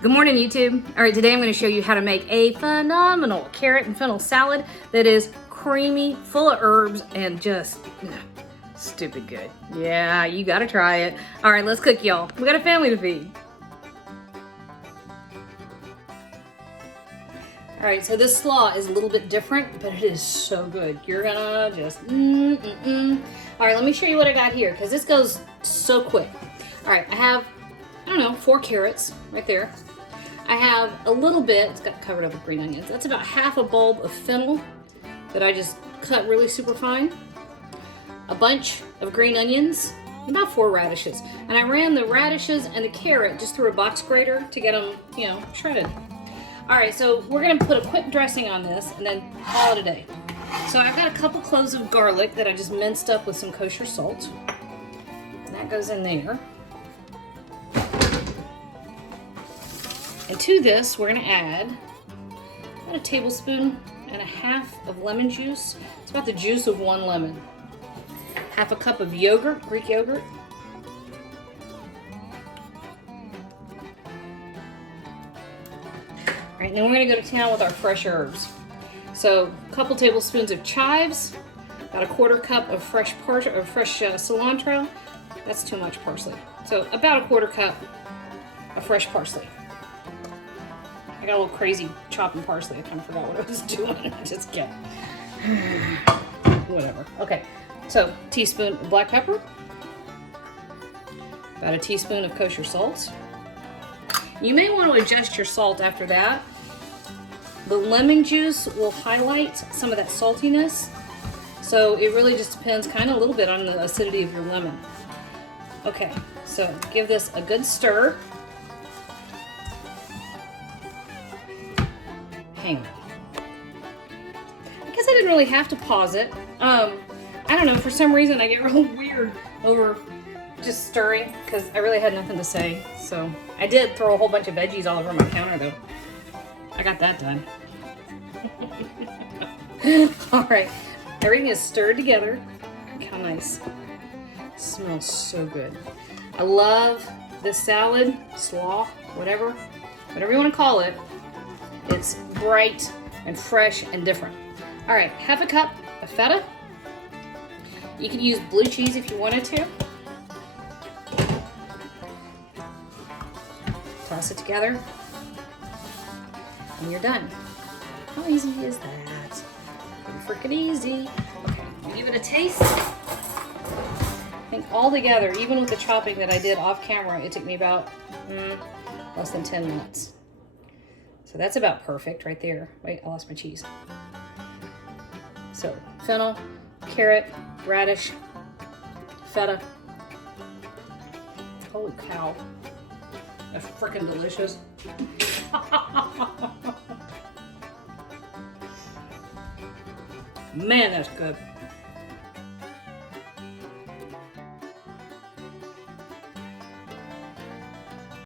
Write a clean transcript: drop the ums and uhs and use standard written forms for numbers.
Good morning, YouTube. All right, today I'm going to show you how to make a phenomenal carrot and fennel salad that is creamy, full of herbs, and just stupid good. Yeah, you got to try it. All right, let's cook, y'all. We got a family to feed. All right, so this slaw is a little bit different, but it is so good. You're gonna just All right, let me show you what I got here, because this goes so quick. All right, I have, 4 carrots right there. I have a little bit, it's got covered up with green onions. That's about half a bulb of fennel that I just cut really super fine. A bunch of green onions, about 4 radishes. And I ran the radishes and the carrot just through a box grater to get them, shredded. All right, so we're gonna put a quick dressing on this and then call it a day. So I've got a couple cloves of garlic that I just minced up with some kosher salt. And that goes in there. And to this, we're gonna add about a tablespoon and a half of lemon juice. It's about the juice of 1 lemon. Half a cup of yogurt, Greek yogurt. All right, then we're gonna go to town with our fresh herbs. So a couple tablespoons of chives, about a 1/4 cup of fresh cilantro. That's too much parsley. So about a 1/4 cup of fresh parsley. I got a little crazy chopping parsley. I kind of forgot what I was doing. Just kidding. Whatever. Okay, so teaspoon of black pepper, about a teaspoon of kosher salt. You may want to adjust your salt after that. The lemon juice will highlight some of that saltiness. So it really just depends kind of a little bit on the acidity of your lemon. Okay, so give this a good stir. Hang on. I guess I didn't really have to pause it. I don't know, for some reason I get real weird over just stirring because I really had nothing to say. So I did throw a whole bunch of veggies all over my counter though. I got that done. All right, everything is stirred together. Look how nice. It smells so good. I love this salad, slaw, whatever you want to call it. It's bright and fresh and different. All right, half a cup of feta. You can use blue cheese if you wanted to. Toss it together, and you're done. How easy is that? Pretty freaking easy. Okay, I'll give it a taste. I think all together, even with the chopping that I did off camera, it took me about less than 10 minutes. So that's about perfect right there. Wait, I lost my cheese. So fennel, carrot, radish, feta. Holy cow. That's freaking delicious. Man, that's good.